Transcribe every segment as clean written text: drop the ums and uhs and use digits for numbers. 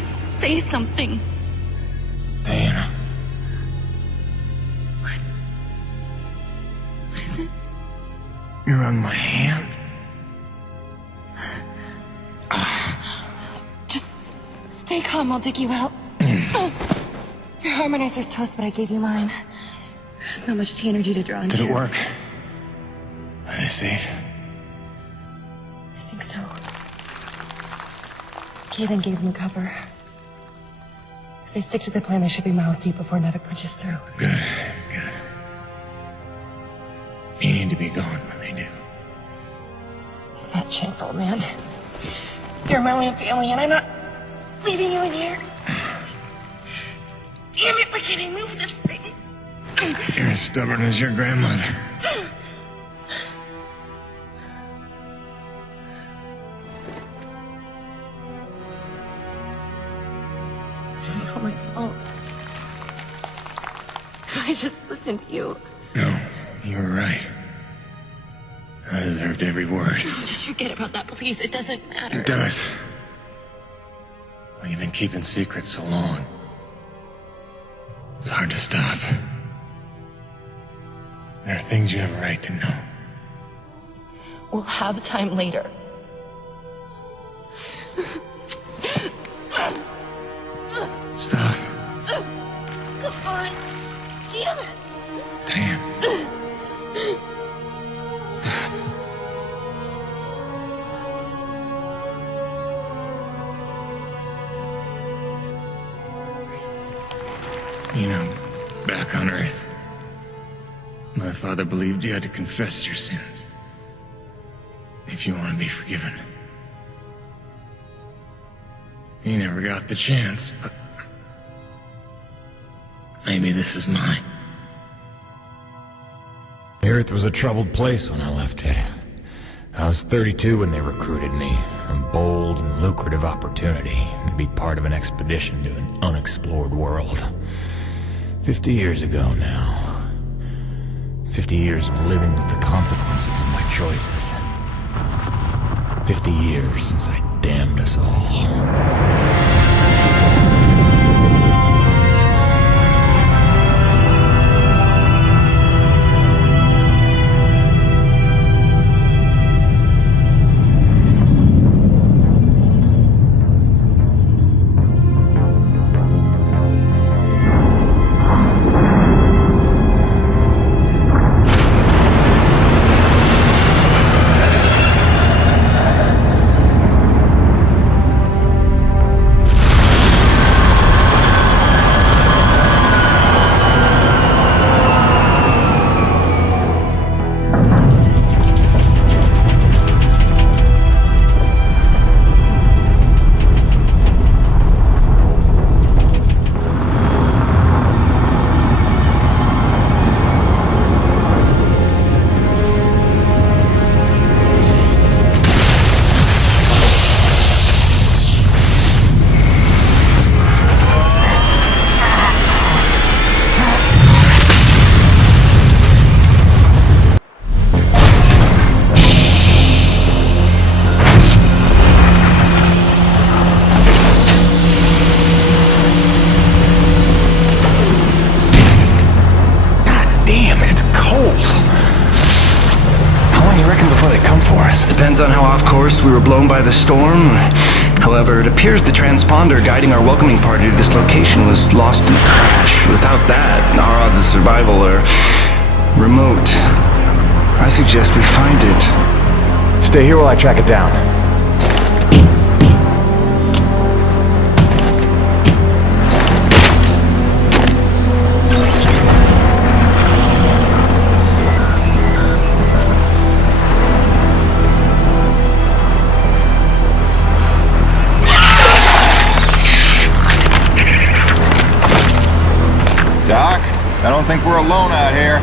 Please, say something. Diana. What is it? You're on my hand. Just stay calm, I'll dig you out. Your harmonizer's toast, but I gave you mine. There's not much energy to draw on. Did it work? Are they safe? I think so. Kaven gave them cover. If they stick to the plan, they should be miles deep before Nevik punches through. Good, good. You need to be gone when they do. Fat chance, old man. You're my lamp alien. I'm not leaving you in here. Damn it, why can't I move this thing? You're as stubborn as your grandmother. This is all my fault. If I just listened to you. No, you were right. I deserved every word. No, just forget about that, please. It doesn't matter. It does. Well, you've been keeping secrets so long. It's hard to stop. There are things you have a right to know. We'll have time later. Stop. Come on. Damn it. Damn. Stop. You know, back on Earth, my father believed you had to confess your sins if you want to be forgiven. He never got the chance, but maybe this is mine. The Earth was a troubled place when I left it. I was 32 when they recruited me. A bold and lucrative opportunity to be part of an expedition to an unexplored world. 50 years ago now. 50 years of living with the consequences of my choices. 50 years since I damned us all. Depends on how off course we were blown by the storm. However, it appears the transponder guiding our welcoming party to this location was lost in a crash. Without that, our odds of survival are remote. I suggest we find it. Stay here while I track it down. Doc, I don't think we're alone out here.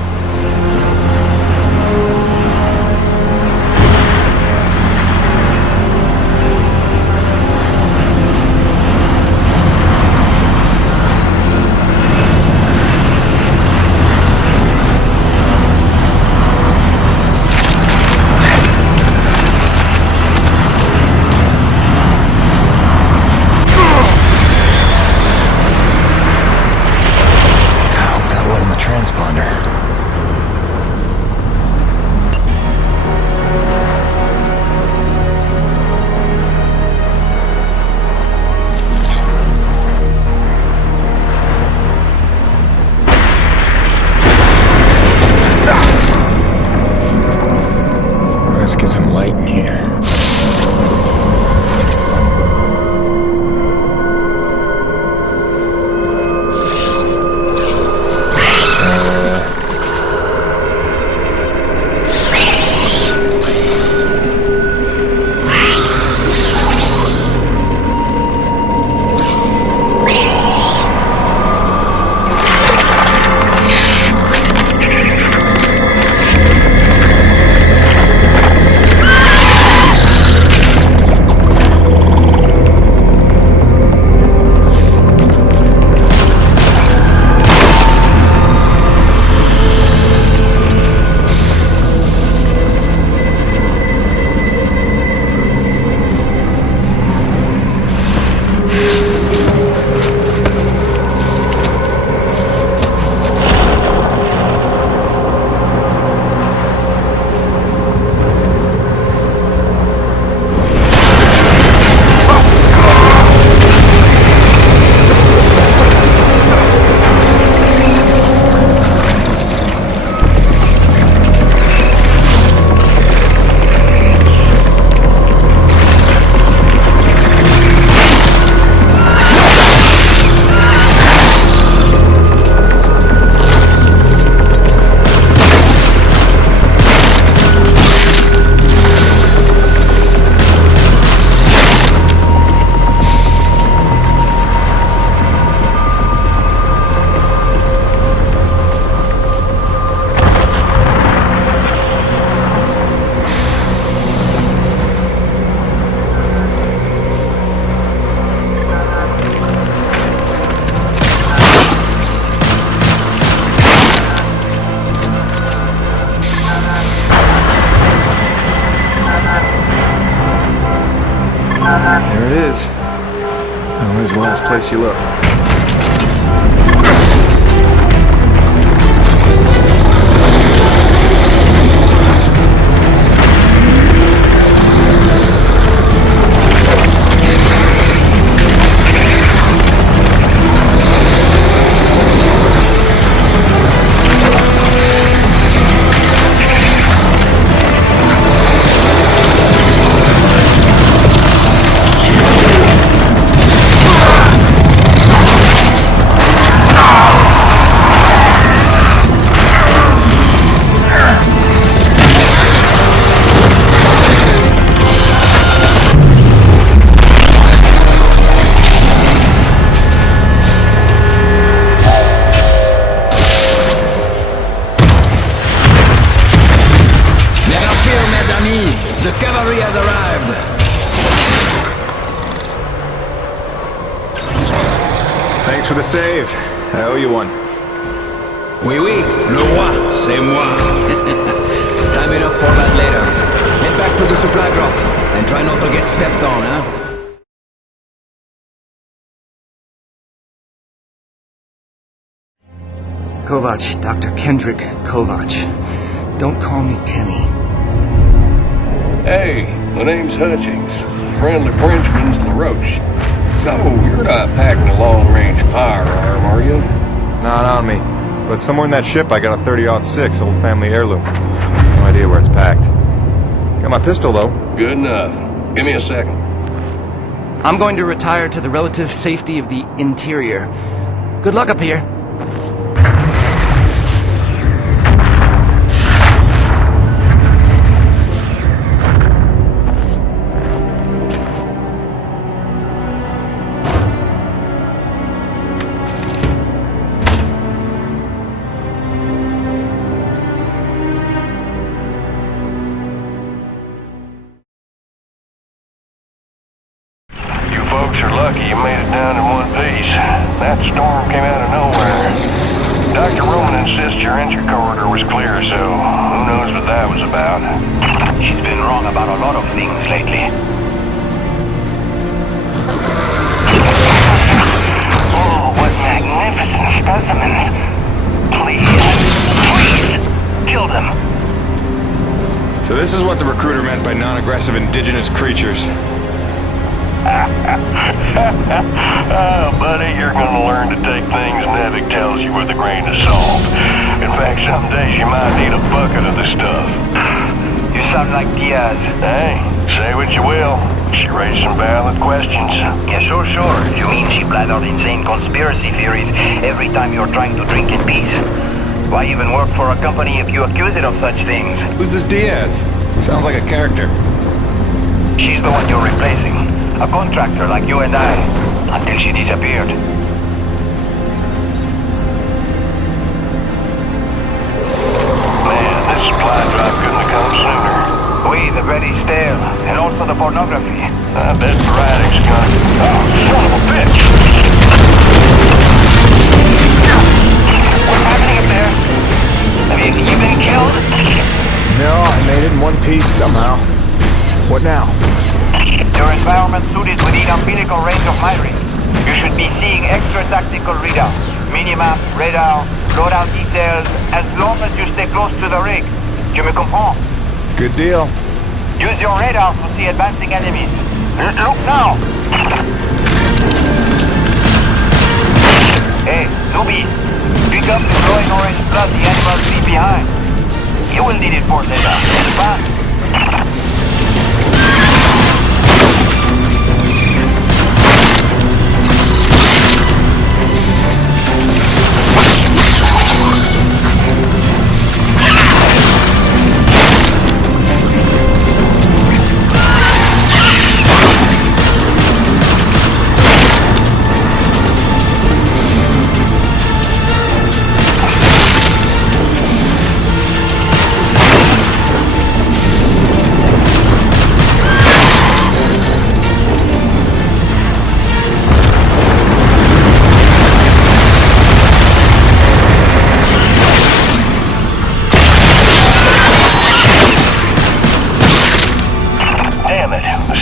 Where's the last place you looked? The cavalry has arrived! Thanks for the save. I owe you one. Oui, oui, le roi, c'est moi. Time enough for that later. Head back to the supply drop, and try not to get stepped on, huh? Kovac, Dr. Kendrick Kovac. Don't call me Kenny. Hey, my name's Hutchings. Friendly Frenchman's LaRoche. So, you're not packing a long-range firearm, are you? Not on me. But somewhere in that ship I got a 30-06 old family heirloom. No idea where it's packed. Got my pistol, though. Good enough. Give me a second. I'm going to retire to the relative safety of the interior. Good luck up here. Folks are lucky you made it down in one piece. That storm came out of nowhere. Dr. Roman insists your entry corridor was clear, so who knows what that was about. She's been wrong about a lot of things lately. Oh, what magnificent specimens. Please, kill them. So this is what the recruiter meant by non-aggressive indigenous creatures. Oh, buddy, you're gonna learn to take things Nevik tells you with a grain of salt. In fact, some days you might need a bucket of the stuff. You sound like Diaz. Hey, say what you will. She raised some valid questions. Yeah, sure. You mean she blathered insane conspiracy theories every time you're trying to drink in peace? Why even work for a company if you accuse it of such things? Who's this Diaz? Sounds like a character. She's the one you're replacing. A contractor like you and I, until she disappeared. Man, this supply drop couldn't have come sooner. Oui, the bread is stale, and also the pornography. I bet Braddock's gonna... Oh, son of a bitch! What's happening up there? Have you been killed? No, I made it in one piece somehow. What now? Your environment suit is within umbilical range of my ring. You should be seeing extra tactical readouts. Minimap, radar, loadout details, as long as you stay close to the rig. Tu me comprends? Good deal. Use your radar to see advancing enemies. Look now! Hey, Zubi, pick up the glowing orange blood the animals leave behind. You will need it for later. Fast!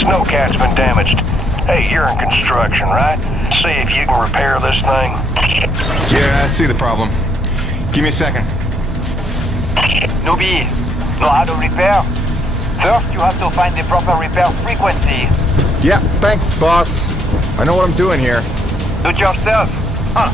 Snowcat's been damaged. Hey, you're in construction, right? see if you can repair this thing? Yeah, I see the problem. Give me a second. Newbie, know how to repair? First, you have to find the proper repair frequency. Yeah, thanks, boss. I know what I'm doing here. Do it yourself. Huh.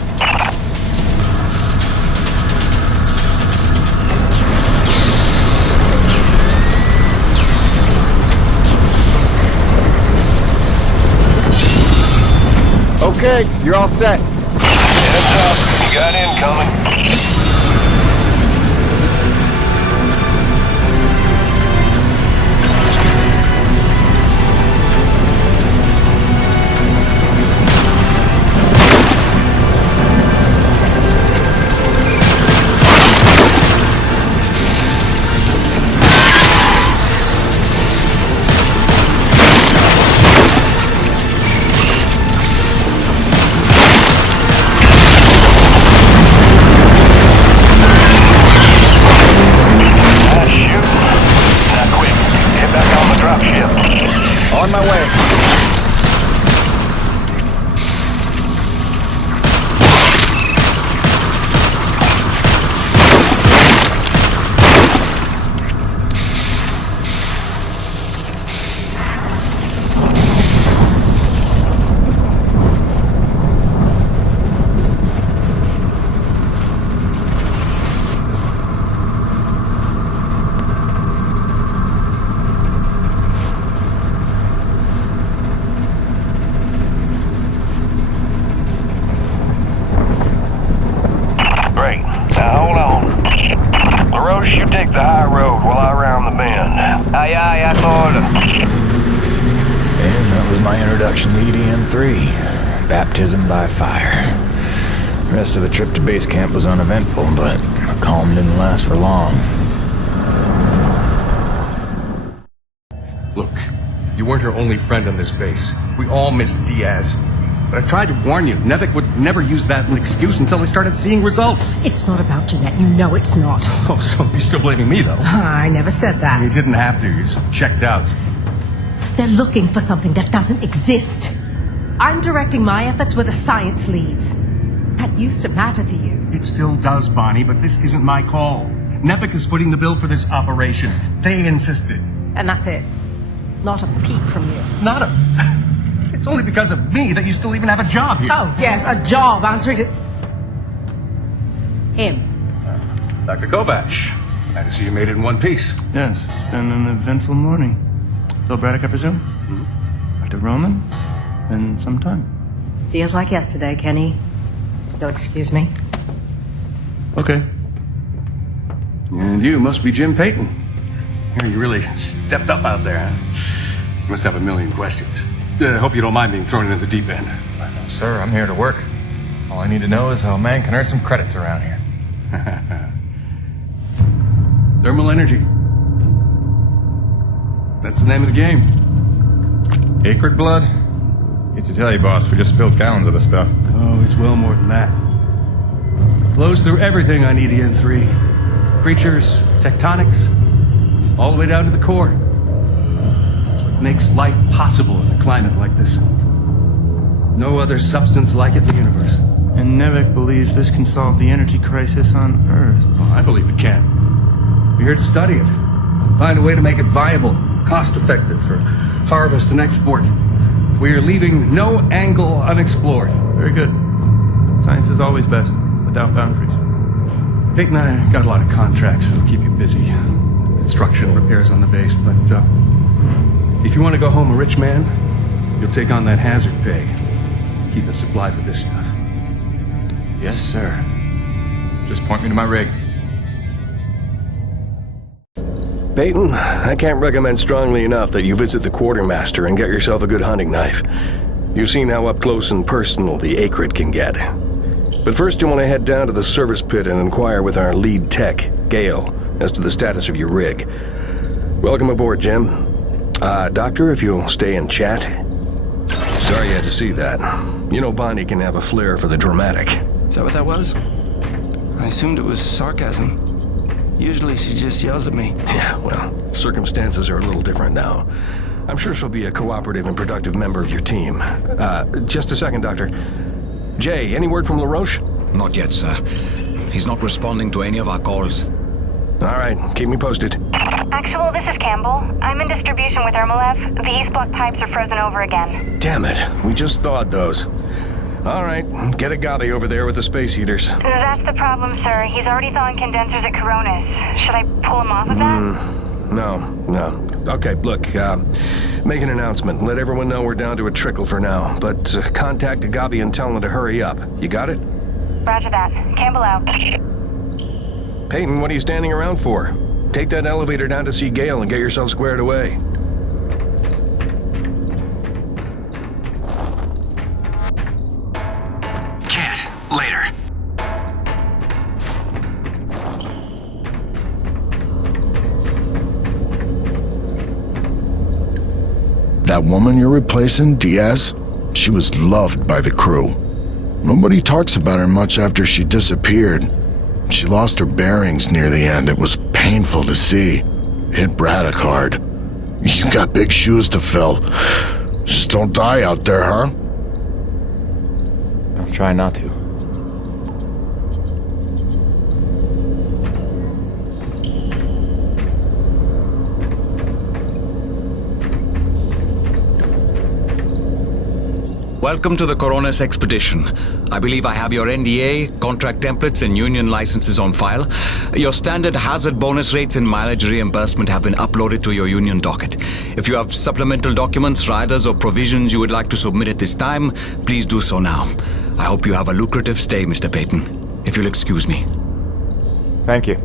Okay, you're all set. Heads up. You got incoming. On my way. You take the high road while I round the bend. Aye, aye, I told. And that was my introduction to EDM-3. Baptism by fire. The rest of the trip to base camp was uneventful, but the calm didn't last for long. Look, you weren't her only friend on this base. We all miss Diaz. But I tried to warn you. Nevik would never use that as an excuse until they started seeing results. It's not about Jeanette. You know it's not. Oh, so you're still blaming me, though? I never said that. You didn't have to. You just checked out. They're looking for something that doesn't exist. I'm directing my efforts where the science leads. That used to matter to you. It still does, Bonnie, but this isn't my call. Nevik is footing the bill for this operation. They insisted. And that's it. Not a peep from you. Not a... It's only because of me that you still even have a job here. Oh, yes, a job answering to... him. Dr. Kovacs, glad to see you made it in one piece. Yes, it's been an eventful morning. Phil Braddock, I presume? Mm-hmm. Dr. Roman? Been some time. Feels like yesterday, Kenny. You'll excuse me. Okay. And you must be Jim Payton. You really stepped up out there, huh? You must have a million questions. Hope you don't mind being thrown into the deep end. Sir, I'm here to work. All I need to know is how a man can earn some credits around here. Thermal energy. That's the name of the game. Acrid blood? Hate to tell you, boss, we just spilled gallons of the stuff. Oh, it's well more than that. Flows through everything on EDN-3. Creatures, tectonics, all the way down to the core. Makes life possible in a climate like this. No other substance like it in the universe. And Nevik believes this can solve the energy crisis on Earth. Oh, I believe it can. We're here to study it. Find a way to make it viable, cost-effective for harvest and export. We are leaving no angle unexplored. Very good. Science is always best, without boundaries. Peyton and I got a lot of contracts that'll keep you busy. Construction, repairs on the base, but if you want to go home a rich man, you'll take on that hazard pay. Keep us supplied with this stuff. Yes, sir. Just point me to my rig. Peyton, I can't recommend strongly enough that you visit the quartermaster and get yourself a good hunting knife. You've seen how up close and personal the Acrid can get. But first you want to head down to the service pit and inquire with our lead tech, Gale, as to the status of your rig. Welcome aboard, Jim. Doctor, if you'll stay and chat. Sorry you had to see that. You know Bonnie can have a flair for the dramatic. Is that what that was? I assumed it was sarcasm. Usually she just yells at me. Yeah, well, circumstances are a little different now. I'm sure she'll be a cooperative and productive member of your team. Just a second, Doctor. Jay, any word from LaRoche? Not yet, sir. He's not responding to any of our calls. All right, keep me posted. Actual, this is Campbell. I'm in distribution with Ermolev. The East Block pipes are frozen over again. Damn it, we just thawed those. All right, get Agabi over there with the space heaters. That's the problem, sir. He's already thawing condensers at Coronis. Should I pull him off of that? No. Okay, look, make an announcement. Let everyone know we're down to a trickle for now. But contact Agabi and tell him to hurry up. You got it? Roger that. Campbell out. Peyton, what are you standing around for? Take that elevator down to see Gale and get yourself squared away. Can't. Later. That woman you're replacing, Diaz, she was loved by the crew. Nobody talks about her much after she disappeared. She lost her bearings near the end. It was painful to see. Hit Braddock hard. You got big shoes to fill. Just don't die out there, huh? I'll try not to. Welcome to the Coronis expedition. I believe I have your NDA, contract templates, and union licenses on file. Your standard hazard bonus rates and mileage reimbursement have been uploaded to your union docket. If you have supplemental documents, riders, or provisions you would like to submit at this time, please do so now. I hope you have a lucrative stay, Mr. Peyton. If you'll excuse me. Thank you.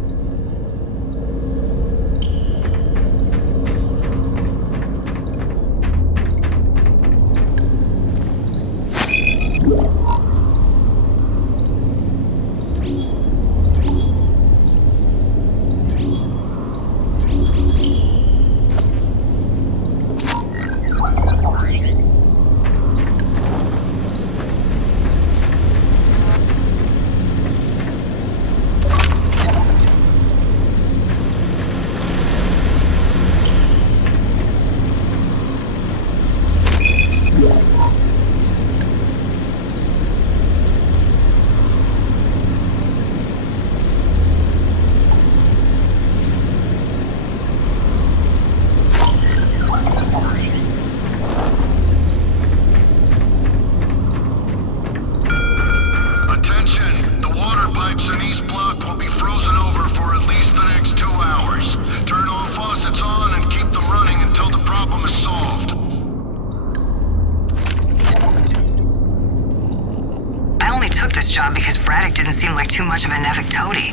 Because Braddock didn't seem like too much of a Nevik toady.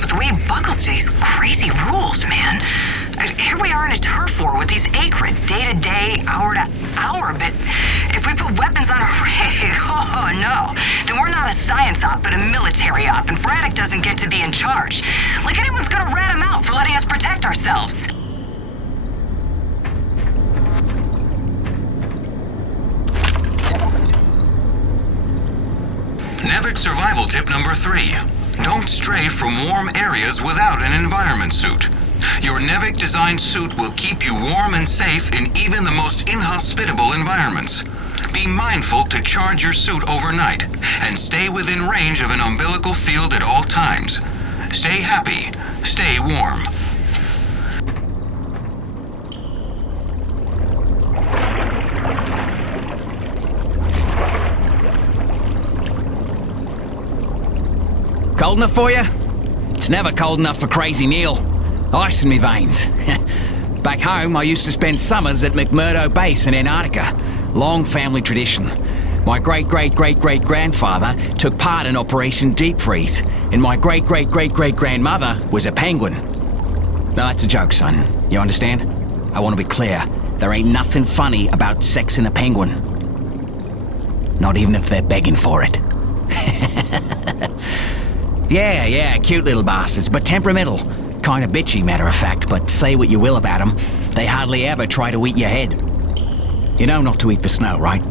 But the way he buckles to these crazy rules, man. Here we are in a turf war with these Akrid, day to day, hour to hour, but if we put weapons on a rig, oh no, then we're not a science op, but a military op, and Braddock doesn't get to be in charge. Like anyone's gonna rat him out for letting us protect ourselves. Nevik survival tip number 3. Don't stray from warm areas without an environment suit. Your Nevik designed suit will keep you warm and safe in even the most inhospitable environments. Be mindful to charge your suit overnight and stay within range of an umbilical field at all times. Stay happy. Stay warm. Cold enough for you? It's never cold enough for Crazy Neil. Ice in me veins. Back home, I used to spend summers at McMurdo Base in Antarctica. Long family tradition. My great-great-great-great-grandfather took part in Operation Deep Freeze, and my great-great-great-great-grandmother was a penguin. Now that's a joke, son. You understand? I want to be clear. There ain't nothing funny about sexing a penguin. Not even if they're begging for it. Yeah, cute little bastards, but temperamental. Kind of bitchy, matter of fact, but say what you will about them, they hardly ever try to eat your head. You know not to eat the snow, right?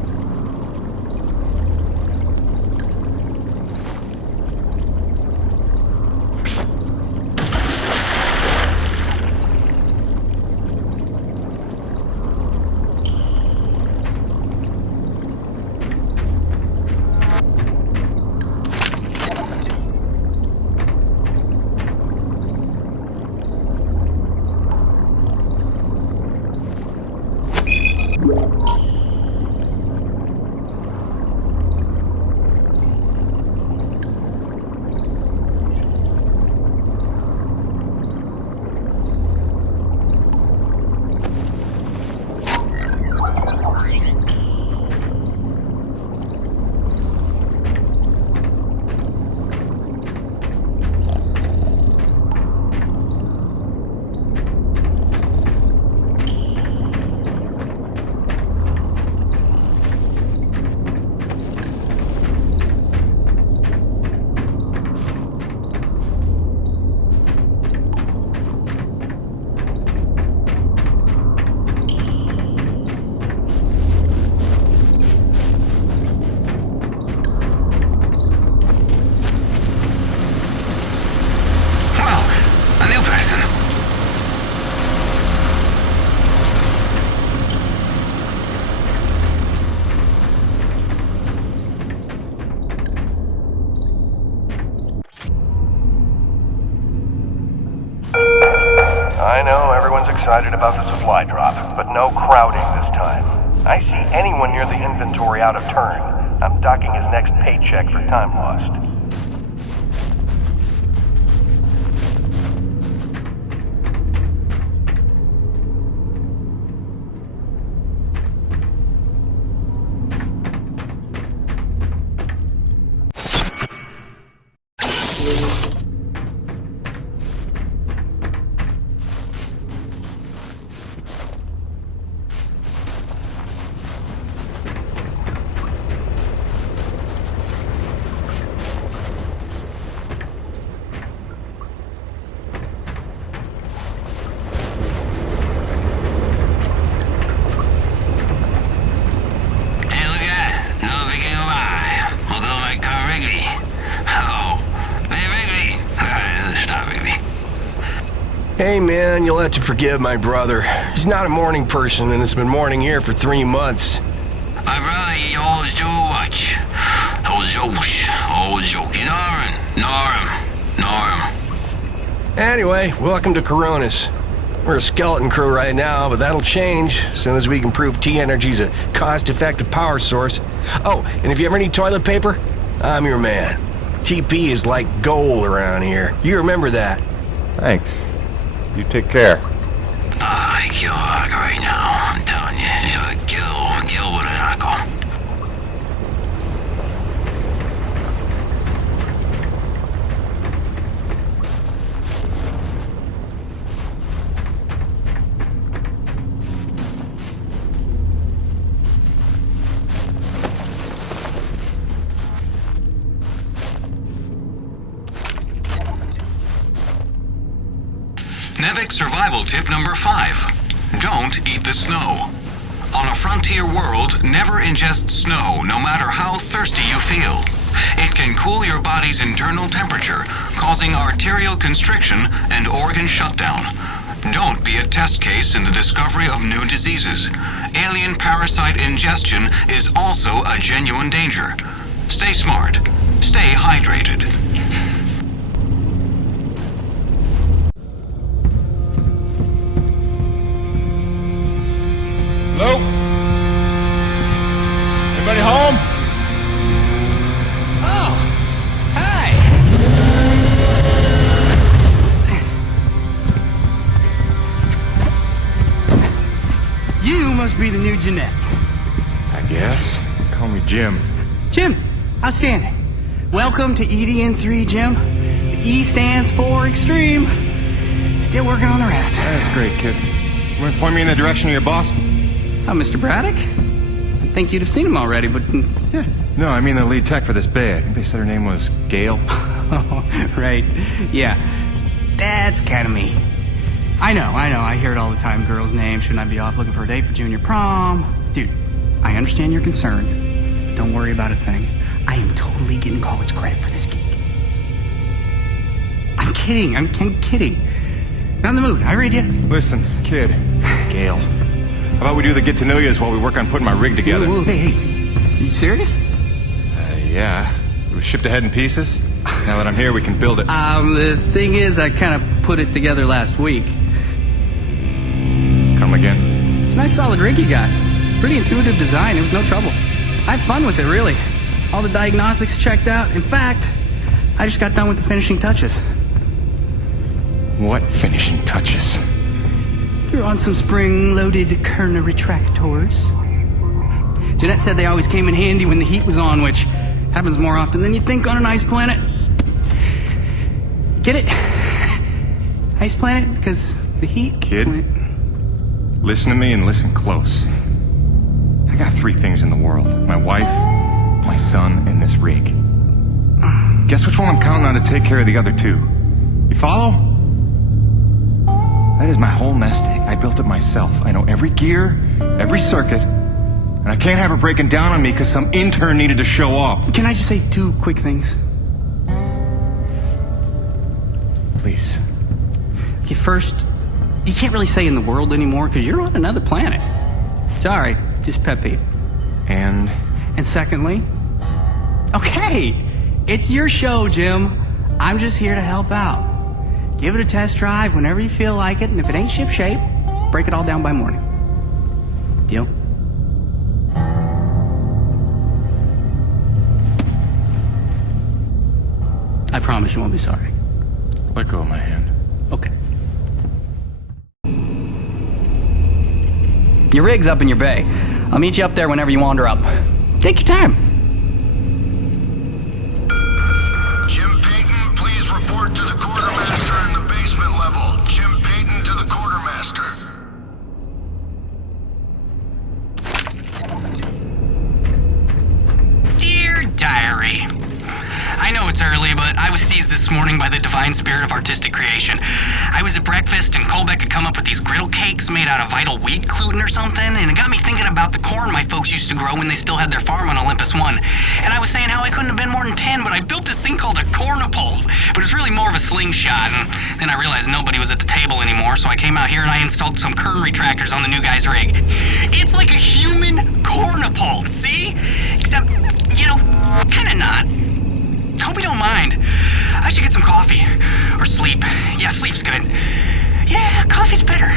I know everyone's excited about the supply drop, but no crowding this time. I see anyone near the inventory out of turn. I'm docking his next paycheck for time lost. Hey man, you'll have to forgive my brother. He's not a morning person and has been mourning here for 3 months. My brother, he always do watch. Always joke. Norm. Anyway, welcome to Coronis. We're a skeleton crew right now, but that'll change as soon as we can prove T-Energy's a cost-effective power source. Oh, and if you ever need toilet paper, I'm your man. TP is like gold around here. You remember that. Thanks. You take care. I kill Argo right now. I'm telling you. Kill with an Argo. Nevik survival tip number 5. Don't eat the snow. On a frontier world, never ingest snow, no matter how thirsty you feel. It can cool your body's internal temperature, causing arterial constriction and organ shutdown. Don't be a test case in the discovery of new diseases. Alien parasite ingestion is also a genuine danger. Stay smart. Stay hydrated. Hello? Anybody home? Oh, hi. You must be the new Jeanette. I guess. Call me Jim. Jim, outstanding. Welcome to EDN3, Jim. The E stands for extreme. Still working on the rest. That's great, kid. You want to point me in the direction of your boss? Oh, Mr. Braddock? I think you'd have seen him already, but yeah. No, I mean the lead tech for this bay. I think they said her name was Gail. Oh, right. Yeah. That's kind of me. I know. I hear it all the time. Girl's name. Shouldn't I be off looking for a date for junior prom? Dude, I understand you're concerned. Don't worry about a thing. I am totally getting college credit for this gig. I'm kidding. I'm kidding. Not in the mood. I read you. Listen, kid. Gail. How about we do the get-to-know-yous while we work on putting my rig together? Ooh, hey. Are you serious? Yeah. It was shipped ahead in pieces. Now that I'm here, we can build it. The thing is, I kind of put it together last week. Come again? It's a nice solid rig you got. Pretty intuitive design. It was no trouble. I had fun with it, really. All the diagnostics checked out. In fact, I just got done with the finishing touches. What finishing touches? Threw on some spring-loaded Kerner retractors. Jeanette said they always came in handy when the heat was on, which happens more often than you think on an ice planet. Get it? Ice planet? Because the heat... Kid, listen to me and listen close. I got 3 things in the world. My wife, my son, and this rig. Guess which one I'm counting on to take care of the other 2? You follow? That is my whole nest egg. I built it myself. I know every gear, every circuit, and I can't have her breaking down on me because some intern needed to show off. Can I just say 2 quick things? Please. Okay, first, you can't really say in the world anymore because you're on another planet. Sorry, just pet peeve. And secondly, okay, it's your show, Jim. I'm just here to help out. Give it a test drive whenever you feel like it, and if it ain't shipshape, break it all down by morning. Deal? I promise you won't be sorry. Let go of my hand. Okay. Your rig's up in your bay. I'll meet you up there whenever you wander up. Take your time. Jim Payton, please report to the quartermaster in the basement level. Jim Payton to the quartermaster. Dear Diary, I know it's early, but I was seized this morning by the divine spirit of artistic creation. I was at breakfast, and Colbeck had come up with these griddle cakes made out of vital wheat gluten or something, and it got me thinking about the corn my folks used to grow when they still had their farm on Olympus 1. And I was saying how I couldn't have been more than 10, but I built this thing called a cornipole, but it's really more of a slingshot, and then I realized nobody was at the table anymore, so I came out here and I installed some kern retractors on the new guy's rig. It's like a human cornipole, see? Except, you know, kinda not. Hope you don't mind. I should get some coffee. Or sleep. Yeah, sleep's good. Yeah, coffee's better.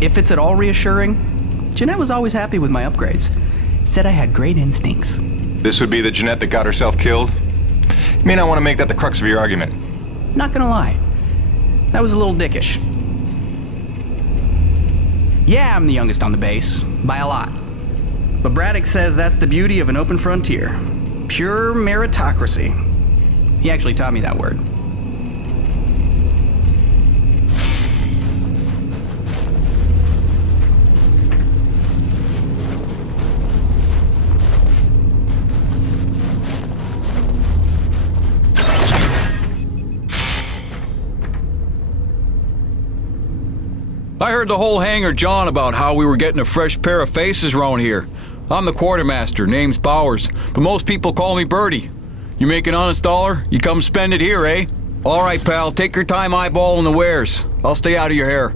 If it's at all reassuring, Jeanette was always happy with my upgrades. Said I had great instincts. This would be the Jeanette that got herself killed? You may not want to make that the crux of your argument. Not gonna lie. That was a little dickish. Yeah, I'm the youngest on the base. By a lot. But Braddock says that's the beauty of an open frontier. Pure meritocracy. He actually taught me that word. I heard the whole hangar John about how we were getting a fresh pair of faces around here. I'm the quartermaster, name's Bowers, but most people call me Birdie. You make an honest dollar, you come spend it here, eh? All right, pal, take your time eyeballing the wares. I'll stay out of your hair.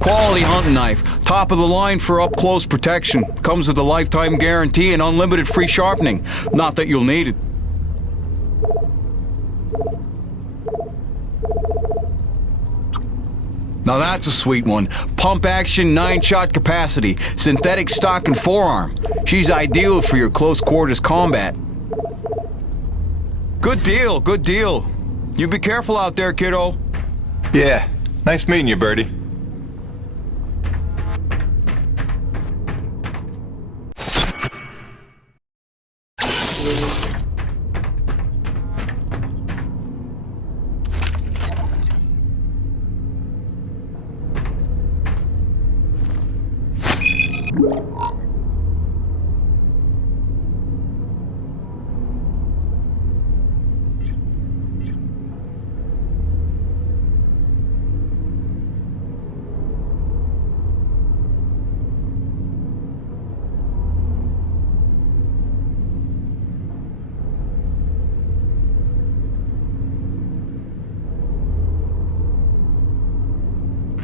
Quality hunting knife, top of the line for up-close protection. Comes with a lifetime guarantee and unlimited free sharpening. Not that you'll need it. Now that's a sweet one. Pump action, 9-shot capacity, synthetic stock and forearm. She's ideal for your close quarters combat. Good deal, good deal. You be careful out there, kiddo. Yeah, nice meeting you, Birdie.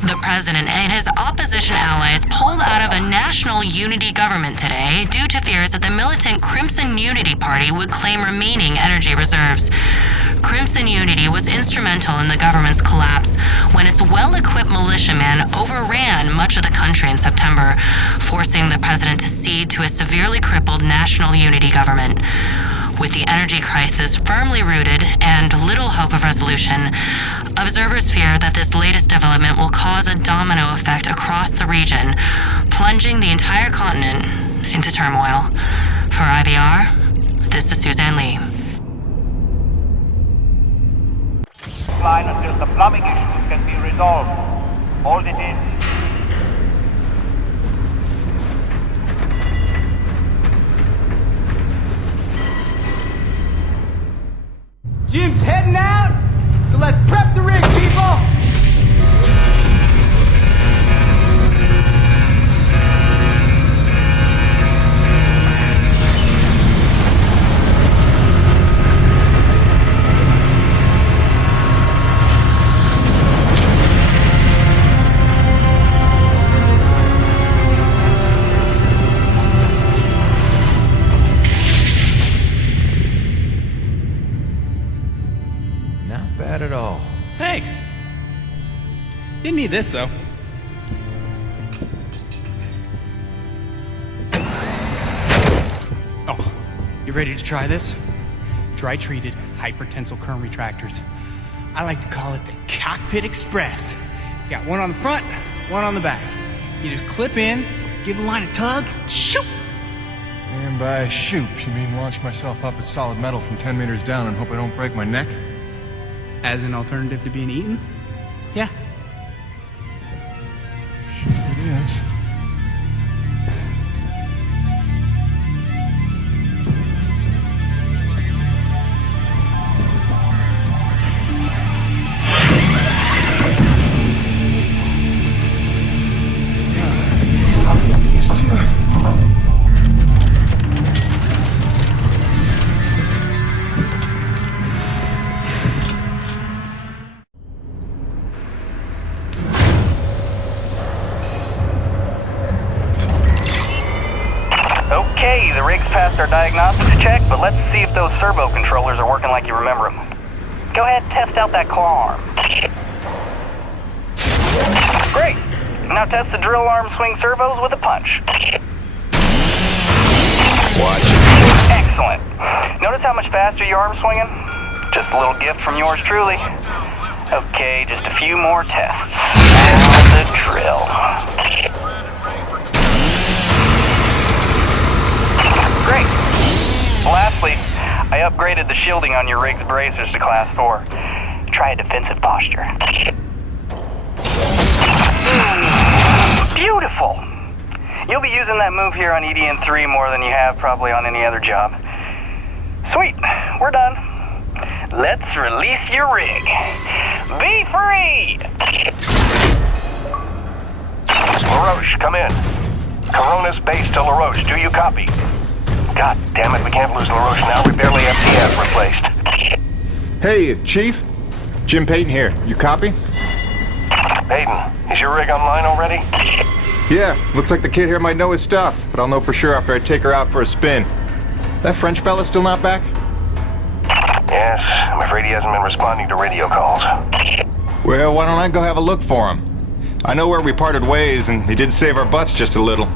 The president and his opposition allies pulled out of a national unity government today due to fears that the militant Crimson Unity Party would claim remaining energy reserves. Crimson Unity was instrumental in the government's collapse when its well-equipped militiamen overran much of the country in September, forcing the president to cede to a severely crippled national unity government. With the energy crisis firmly rooted and little hope of resolution, observers fear that this latest development will cause a domino effect across the region, plunging the entire continent into turmoil. For IBR, this is Suzanne Lee. Line until the plumbing issues can be resolved. Hold it in. Jim's heading out, so let's prep the rig, people! Thanks. Didn't need this, though. Oh, you ready to try this? Dry-treated hypertensile current retractors. I like to call it the Cockpit Express. You got one on the front, one on the back. You just clip in, give the line a tug, shoot! And by shoot, you mean launch myself up at solid metal from 10 meters down and hope I don't break my neck? As an alternative to being eaten? Yeah. Sure it is. Okay, the rig's passed our diagnostics check, but let's see if those servo controllers are working like you remember them. Go ahead, test out that claw arm. Great. Now test the drill arm swing servos with a punch. Watch. Excellent. Notice how much faster your arm's swinging? Just a little gift from yours truly. Okay, just a few more tests. Now the drill. Great. Lastly, I upgraded the shielding on your rig's bracers to Class 4. Try a defensive posture. Beautiful! You'll be using that move here on EDN3 more than you have probably on any other job. Sweet, we're done. Let's release your rig. Be free! LaRoche, come in. Coronis base to LaRoche, do you copy? God damn it, we can't lose LaRoche now. We barely have TF replaced. Hey, Chief. Jim Payton here. You copy? Payton, is your rig online already? Yeah, looks like the kid here might know his stuff, but I'll know for sure after I take her out for a spin. That French fella still not back? Yes, I'm afraid he hasn't been responding to radio calls. Well, why don't I go have a look for him? I know where we parted ways, and he did save our butts just a little.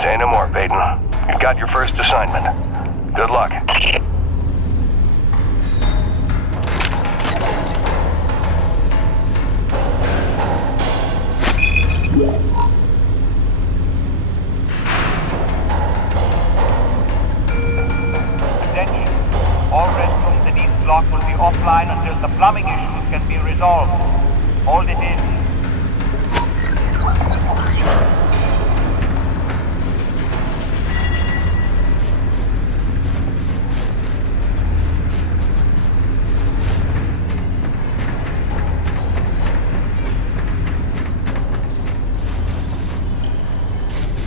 Say no more, Payton. You've got your first assignment. Good luck. Attention. All restrooms in East Block will be offline until the plumbing issues can be resolved. Hold it in.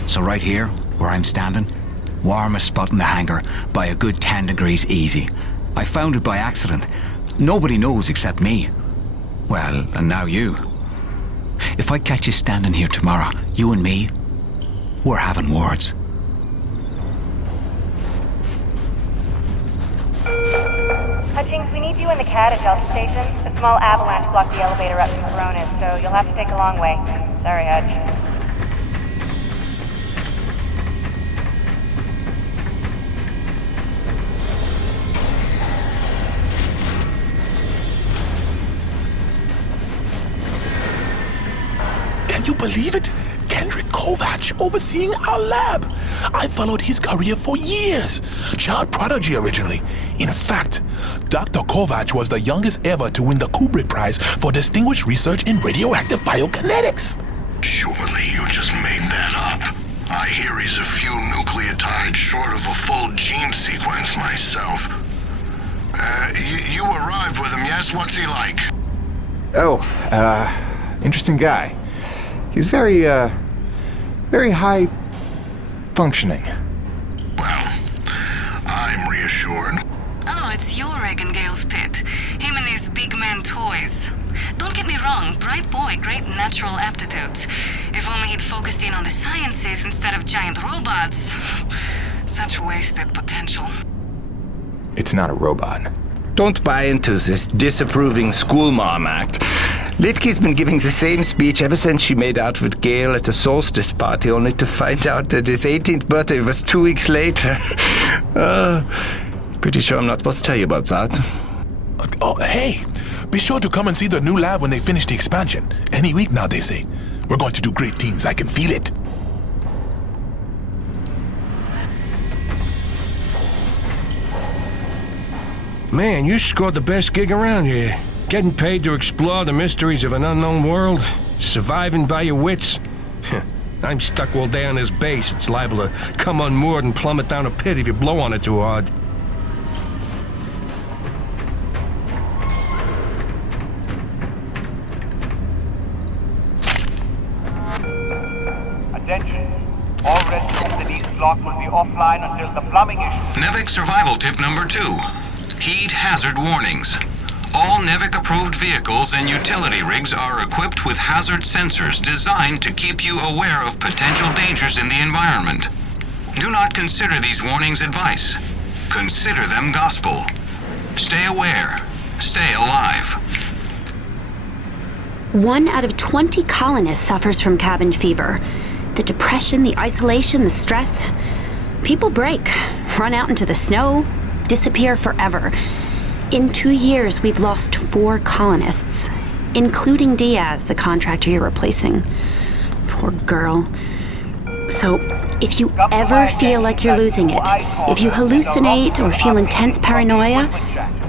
So right here, where I'm standing, warmest spot in the hangar by a good 10 degrees easy. I found it by accident. Nobody knows except me. Well, and now you. If I catch you standing here tomorrow, you and me, we're having words. Hutchings, we need you in the CAD at Delta Station. A small avalanche blocked the elevator up to Coronis, so you'll have to take a long way. Sorry, Hutch. Can you believe it? Kendrick Kovac overseeing our lab. I followed his career for years. Child prodigy originally. In fact, Dr. Kovac was the youngest ever to win the Kubrick Prize for distinguished research in radioactive biokinetics. Surely you just made that up. I hear he's a few nucleotides short of a full gene sequence myself. You arrived with him, yes? What's he like? Oh, interesting guy. He's very high functioning. Well, I'm reassured. Oh, it's your Reagan Gale's pit. Him and his big man toys. Don't get me wrong, bright boy, great natural aptitudes. If only he'd focused in on the sciences instead of giant robots. Such wasted potential. It's not a robot. Don't buy into this disapproving schoolmom act. Litke's been giving the same speech ever since she made out with Gale at the solstice party, only to find out that his 18th birthday was 2 weeks later. Pretty sure I'm not supposed to tell you about that. Oh, hey! Be sure to come and see the new lab when they finish the expansion. Any week now, they say. We're going to do great things. I can feel it. Man, you scored the best gig around here. Getting paid to explore the mysteries of an unknown world. Surviving by your wits. I'm stuck all day on this base. It's liable to come unmoored and plummet down a pit if you blow on it too hard. Attention. All restrooms in East Block will be offline until the plumbing issue. NEVEC survival tip number 2. Heed hazard warnings. All NEVEC-approved vehicles and utility rigs are equipped with hazard sensors designed to keep you aware of potential dangers in the environment. Do not consider these warnings advice. Consider them gospel. Stay aware. Stay alive. 1 out of 20 colonists suffers from cabin fever. The depression, the isolation, the stress. People break, run out into the snow, disappear forever. In 2 years, we've lost 4 colonists, including Diaz, the contractor you're replacing. Poor girl. So, if you ever feel like you're losing it, if you hallucinate or feel intense paranoia,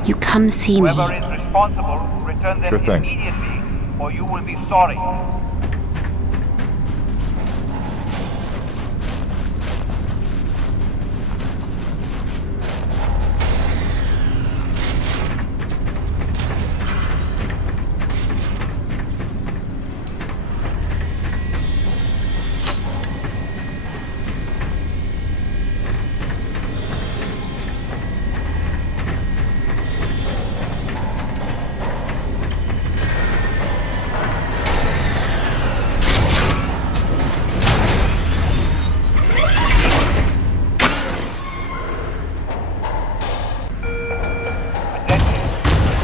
you come see me. Whoever is responsible, return them Sure thing. immediately, or you will be sorry.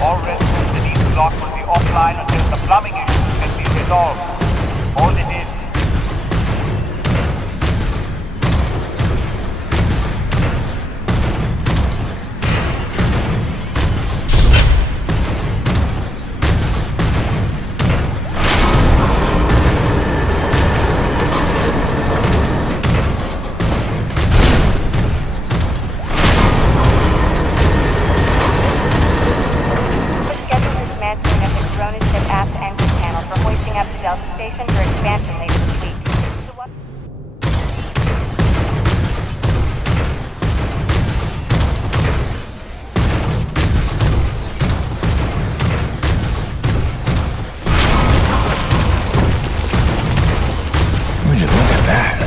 All restrooms in East Block will be offline until the plumbing issue can be resolved. Hold it in. Delta Station for expansion later this week. Would you look at that?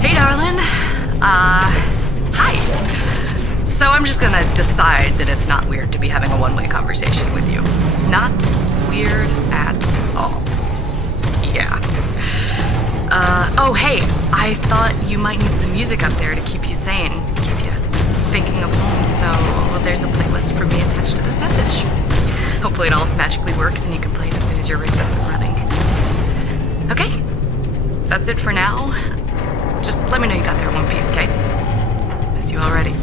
Hey, darling. Hi. So I'm just gonna decide that it's not weird to be having a one-way conversation with you. Not weird at all. Yeah. Oh, hey, I thought you might need some music up there to keep you sane, keep you thinking of home, so there's a playlist for me attached to this message. Hopefully it all magically works and you can play it as soon as your rig's up and running. Okay, that's it for now. Just let me know you got there in one piece, okay? Miss you already.